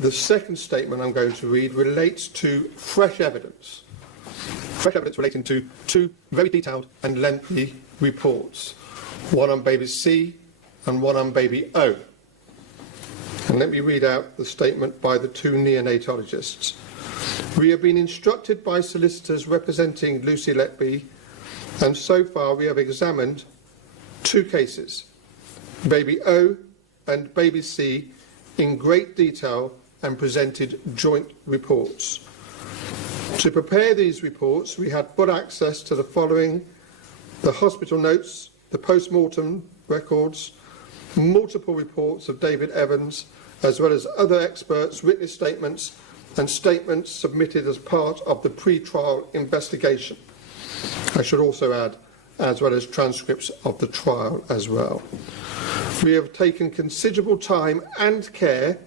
The second statement I'm going to read relates to fresh evidence. Fresh evidence relating to two very detailed and lengthy reports, one on baby C and one on baby O. And let me read out the statement by the two neonatologists. We have been instructed by solicitors representing Lucy Letby, and so far we have examined two cases, baby O and baby C, in great detail and presented joint reports. To prepare these reports, we had full access to the following: the hospital notes, the post-mortem records, multiple reports of David Evans, as well as other experts' witness statements and statements submitted as part of the pre-trial investigation. I should also add, as well as transcripts of the trial as well. We have taken considerable time and care,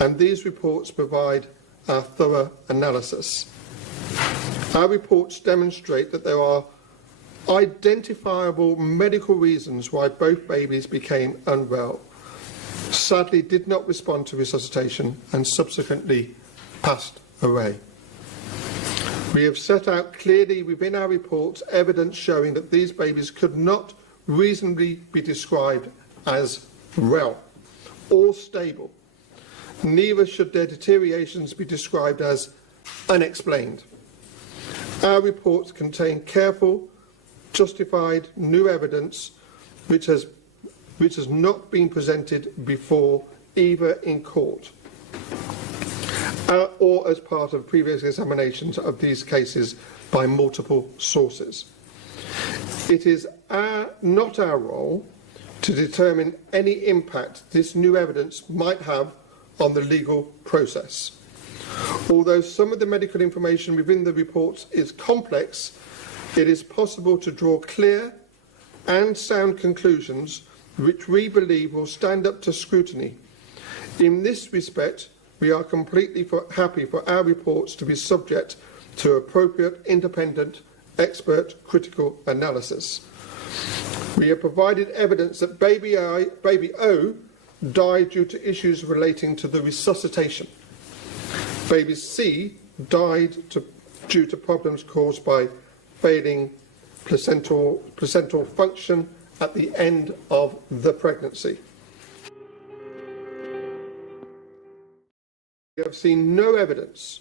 and these reports provide a thorough analysis. Our reports demonstrate that there are identifiable medical reasons why both babies became unwell, sadly did not respond to resuscitation, and subsequently passed away. We have set out clearly within our reports evidence showing that these babies could not reasonably be described as well or stable. Neither should their deteriorations be described as unexplained. Our reports contain careful, justified new evidence which has not been presented before, either in court or as part of previous examinations of these cases by multiple sources. It is not our role to determine any impact this new evidence might have on the legal process. Although some of the medical information within the reports is complex, it is possible to draw clear and sound conclusions which we believe will stand up to scrutiny. In this respect, we are completely happy for our reports to be subject to appropriate independent expert critical analysis. We have provided evidence that baby O died due to issues relating to the resuscitation. Baby C died due to problems caused by failing placental function at the end of the pregnancy. We have seen no evidence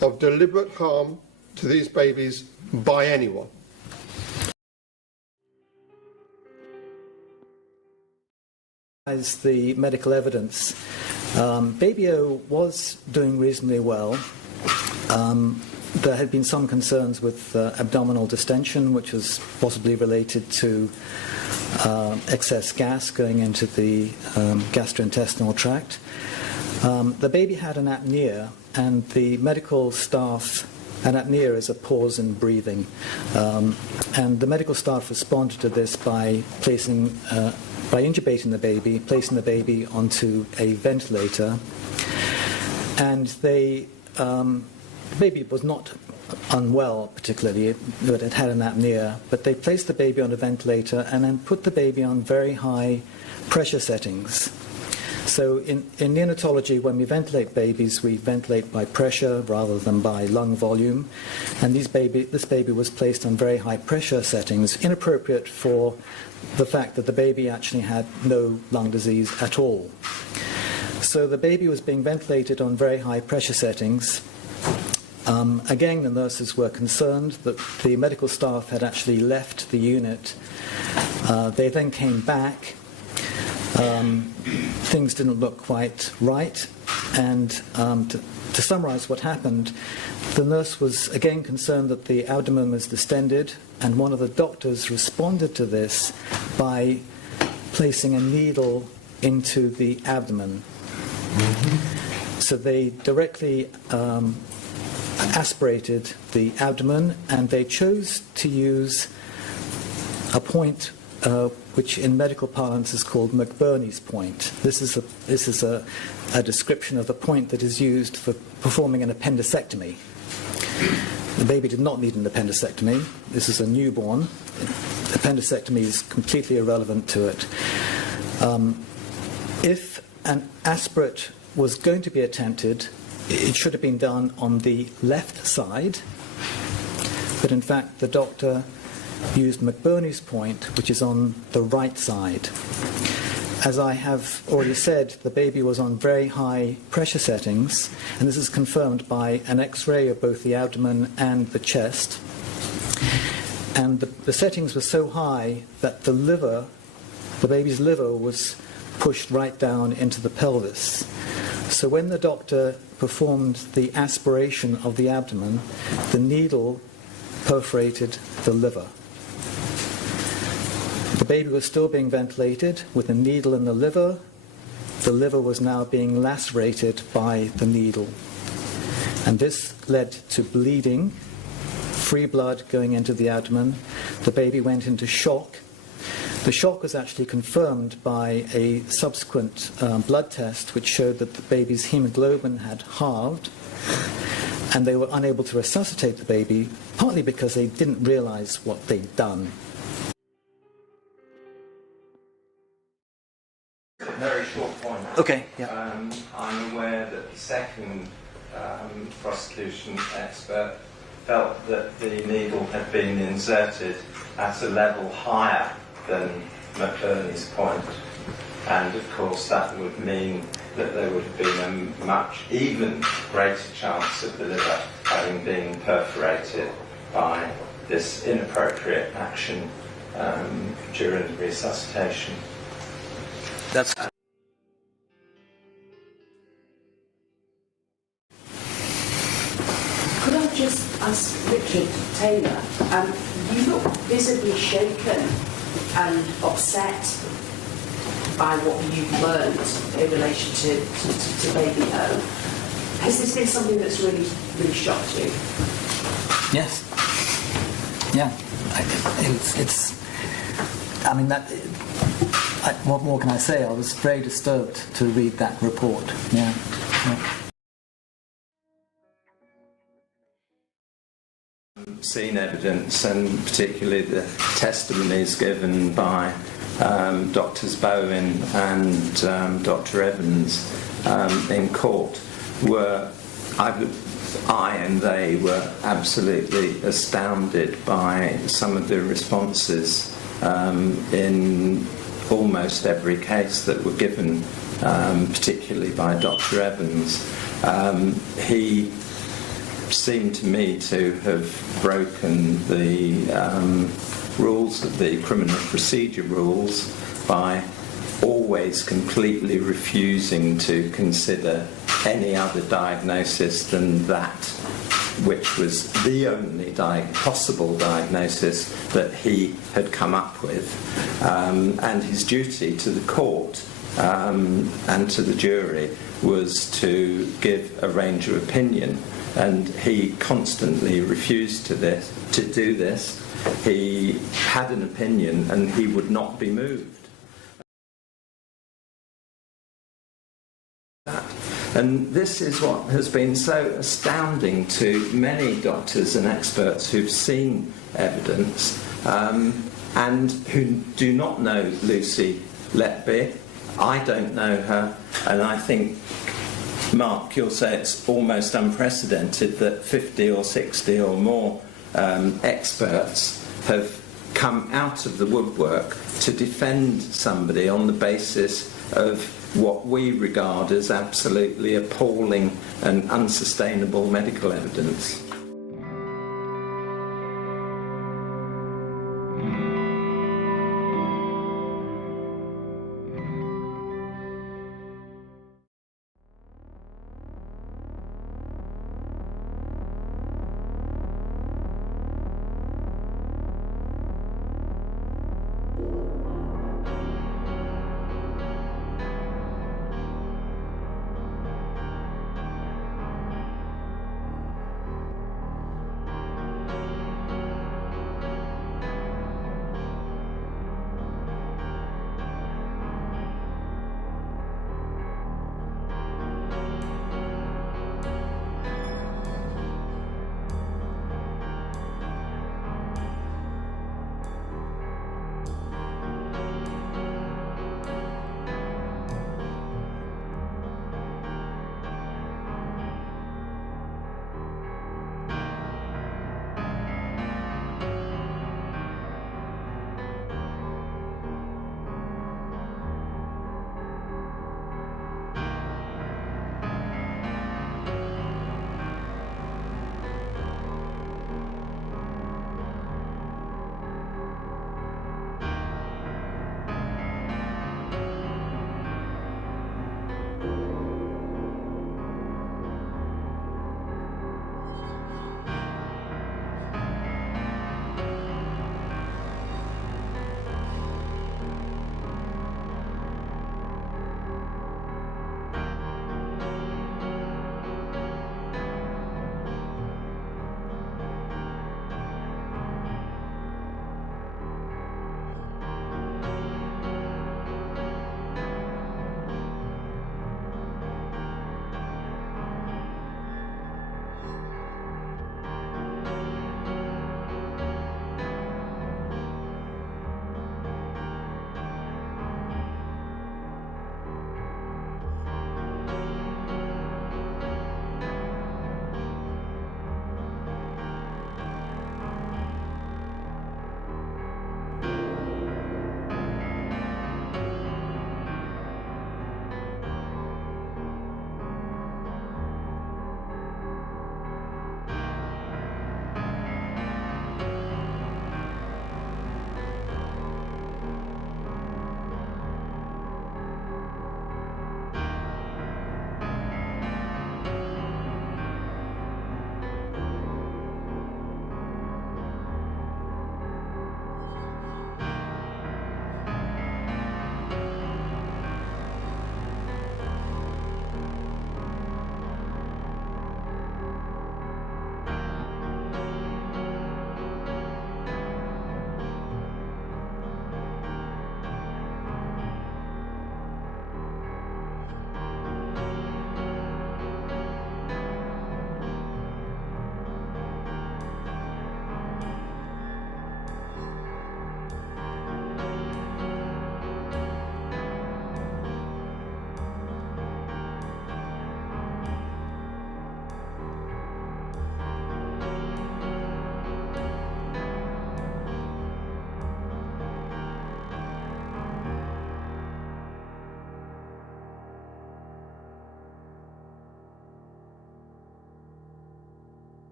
of deliberate harm to these babies by anyone. As the medical evidence, baby O was doing reasonably well. There had been some concerns with abdominal distension, which was possibly related to excess gas going into the gastrointestinal tract. The baby had an apnea, and the medical staff, an apnea is a pause in breathing, and the medical staff responded to this by intubating the baby, placing the baby onto a ventilator, and the baby was not unwell particularly, but it had an apnea, but they placed the baby on a ventilator and then put the baby on very high pressure settings. So in neonatology, when we ventilate babies, we ventilate by pressure rather than by lung volume, and this baby was placed on very high pressure settings, inappropriate for the fact that the baby actually had no lung disease at all. So the baby was being ventilated on very high pressure settings. Again, the nurses were concerned that the medical staff had actually left the unit. They then came back. Things didn't look quite right, and to summarize what happened, the nurse was again concerned that the abdomen was distended, and one of the doctors responded to this by placing a needle into the abdomen. So they directly aspirated the abdomen, and they chose to use a point which in medical parlance is called McBurney's point. This is a description of the point that is used for performing an appendectomy. The baby did not need an appendectomy. This is a newborn. Appendectomy is completely irrelevant to it. If an aspirate was going to be attempted, it should have been done on the left side, but in fact the doctor used McBurney's point, which is on the right side. As I have already said, the baby was on very high pressure settings, and this is confirmed by an X-ray of both the abdomen and the chest. And the settings were so high that the baby's liver was pushed right down into the pelvis. So when the doctor performed the aspiration of the abdomen, the needle perforated the liver. The baby was still being ventilated with a needle in the liver. The liver was now being lacerated by the needle. And this led to bleeding, free blood going into the abdomen. The baby went into shock. The shock was actually confirmed by a subsequent blood test which showed that the baby's hemoglobin had halved, and they were unable to resuscitate the baby, partly because they didn't realize what they'd done. Very short point. Okay, yeah. I'm aware that the second prosecution expert felt that the needle had been inserted at a level higher than McBurney's point, and of course that would mean that there would have been a much even greater chance of the liver having been perforated by this inappropriate action during resuscitation. That's Could I just ask Richard Taylor, you look visibly shaken and upset by what you've learned in relation to Baby O. Has this been something that's really shocked you? yes, yeah. What more can I say? I was very disturbed to read that report. Yeah. Seen evidence, and particularly the testimonies given by Drs. Bowen and Dr. Evans in court were, I and they were absolutely astounded by some of the responses in almost every case that were given, particularly by Dr. Evans. He seemed to me to have broken the rules of the criminal procedure rules by always completely refusing to consider any other diagnosis than that which was the only possible diagnosis that he had come up with. And his duty to the court and to the jury was to give a range of opinion, and he constantly refused to do this. He had an opinion and he would not be moved. And this is what has been so astounding to many doctors and experts who've seen evidence and who do not know Lucy Letby. I don't know her, and I think, Mark, you'll say it's almost unprecedented that 50 or 60 or more experts have come out of the woodwork to defend somebody on the basis of what we regard as absolutely appalling and unsustainable medical evidence.